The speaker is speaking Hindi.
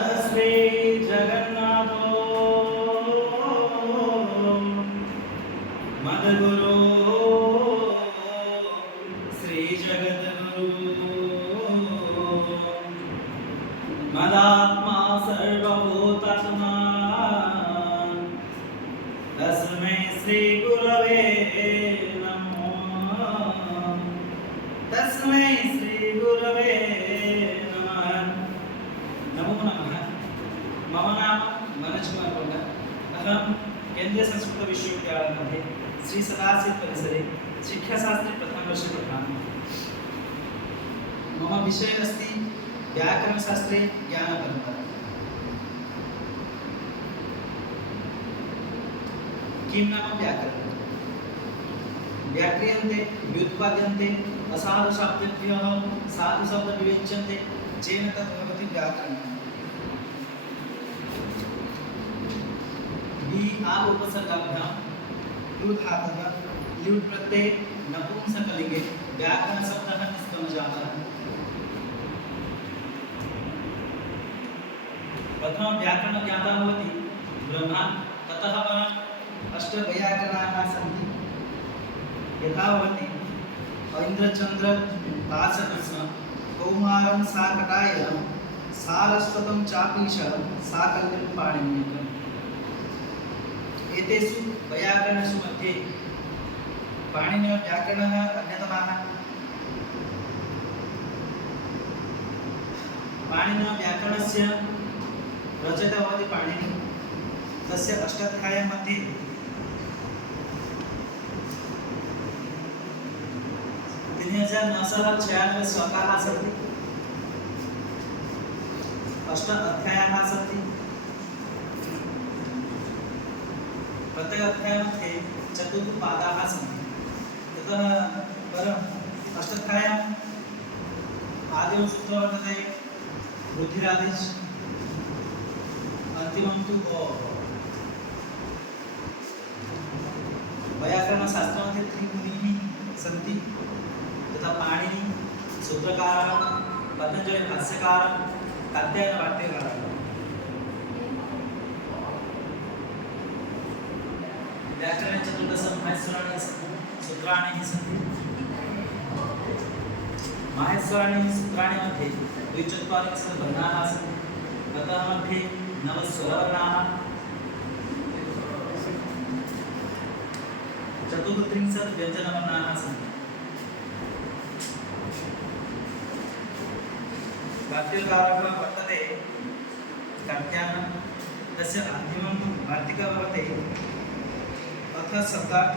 श्री जगन्नाथो मद्गुरो श्री जगद्गुरु मदात्मा सर्वभूतात्मा तस्मै श्री गुरवे नमो तस्मै श्री गुरवे नमः नमो नमः मम नाम मनोज कुमार गौड अहं केंद्रीय संस्कृत विश्वविद्यालय मध्ये श्री सदाशिव परिसरे शिक्षाशास्त्री प्रथम वर्षे पठामि मम विषय अस्ति व्याकरणशास्त्रे ज्ञानपरम्परा किं नाम व्याकरणं व्याक्रियन्ते व्युत्पाद्यन्ते असाधु शब्देभ्यः साधु शब्द विवेच्यन्ते जेन तत् भवति व्याकरणम् वि आ उपसर्गाभ्यां लु धातुः ल्युट् प्रत्यये नपुंसकलिङ्गे व्याकरण शब्दः निष्पन्नजातः प्रथम व्याकरण ज्ञाता भवति ब्रह्मा ततः परम् अष्ट वैयाकरणाः सन्ति यथा भवति ऐन्द्रचन्द्र ताशकृष्ण कौमारं शाकटायनं सारस्वतं चापीशं साकल्यं पाणिनीयम् एतेषु वैयाकरणेषु मध्ये पाणिनीयव्याकरणः अन्यतमः पाणिनीयव्याकरणस्य रचयिता भवति पाणिनिः तस्य अष्टाध्यायी मध्ये श्लोकाः सन्ति अष्ट अध्यायाः सन्ति प्रत्येक अध्यायमध्ये चतुर्पादाः सन्ति ततः परम् अष्टाध्याय्याम् आदिव सूत्रं वर्तते बुद्धिरादिश् अंतिमं तु वैयाकरणशास्त्रमध्ये त्रिमुनिः सन्ति तथा पाणिनि सूत्रकारः पतञ्जलि भाष्यकारः कात्यायन वार्तिककारः व्याकरणे चतुर्दश माहेश्वराणि सूत्राणि सन्ति माहेश्वराणि सूत्राणि मध्ये द्विचत्वारिंशत् वर्णाः सन्ति ततः मध्ये नवस्वरवर्णाः चतुस्त्रिंशत् व्यञ्जनवर्णाः सन्ति वार्तिककारः वर्तते कात्यायनः तस्य अन्तिमं वार्तिकः वर्तते अथ शब्दार्थ